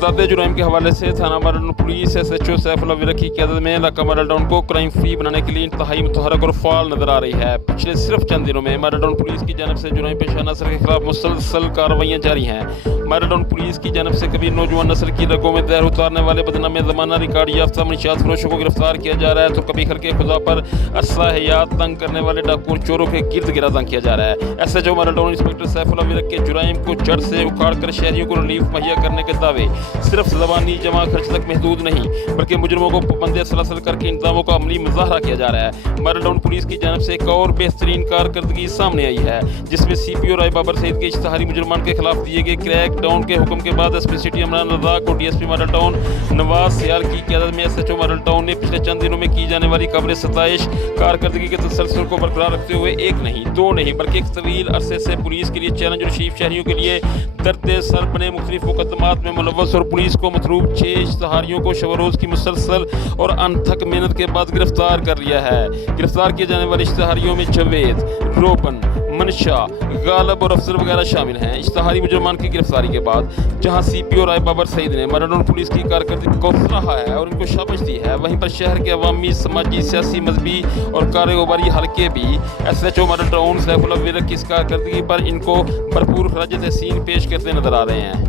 मुतअद्दिद जुराइम के हवाले से थाना माराडोन पुलिस SHO सैफुल्लाह विरक की क़यादत में इलाका माराडोन को क्राइम फ्री बनाने के लिए इंतहाई मुतहरक और फ़ाल नजर आ रही है। पिछले सिर्फ चंद दिनों में माराडोन पुलिस की जानब से जुराइम पेशा नस्ल के खिलाफ मुसलसल कार्रवाइयाँ जारी हैं। माराडोन पुलिस की जानब से कभी नौजवान नस्ल की रगों में जहर उतारने वाले बदनाम ज़माना रिकॉर्ड याफ्ता मनशियात फरोशों को गिरफ्तार किया जा रहा है, तो कभी हल्के खुदा पर अरसा हयात तंग करने वाले डाकू चोरों के गिर्द गिरा तंग किया जा रहा है। SHO माराडोन इंस्पेक्टर सैफुल्लाह विरक के जुराइम को जड़ से उखाड़ कर शहरियों को रिलीफ मुहैया करने के दावे सिर्फ ज़बानी जमा खर्च तक महदूद नहीं, बल्कि मुजरमों को पाबंद सलसल करके इंतजामों का अमली मुजाहरा किया जा रहा है। माराडोन पुलिस की जानब से एक और बेहतरीन कारकर्दगी सामने आई है, जिसमें CPO राय बाबर सईद के इश्तहारी मुजरमान के खिलाफ दिए गए क्रैक डाउन के हुक्म के बाद SP सिटी इमरान रज़ा को DSP माराडोन नवाज सियाल की क़यादत में SHO माराडोन ने पिछले चंद दिनों में की जाने वाली काबिल सताइश कारकर्दगी के तसलसल को बरकरार रखते हुए एक नहीं दो नहीं बल्कि एक तवील अरसे से पुलिस के लिए चैलेंज और शरीफ शहरियों के लिए दर्द सर बने मुख्तलिफ मुकदमात में मुलव्वस और पुलिस को मतलूब 6 इश्तहारियों को शब रोज़ की मुसलसल और अनथक मेहनत के बाद गिरफ्तार कर लिया है। गिरफ्तार किए जाने वाले इश्तहारियों में जावेद, रोपन, मनशा, गालब और अफसर वगैरह शामिल हैं। इश्तहारी मुजरमान की गिरफ्तारी के बाद जहां CPO राय बाबर सईद ने माराडोन पुलिस की कारकर्दगी को सराहा है और इनको शाबाश दी है, वहीं पर शहर के अवामी, समाजी, सियासी, मजहबी और कारोबारी हल्के भी SHO माराडोन सैफुल्लाह विरक की इस कारकर्दगी पर इनको भरपूर खराज तहसीन पेश करते नजर आ रहे हैं।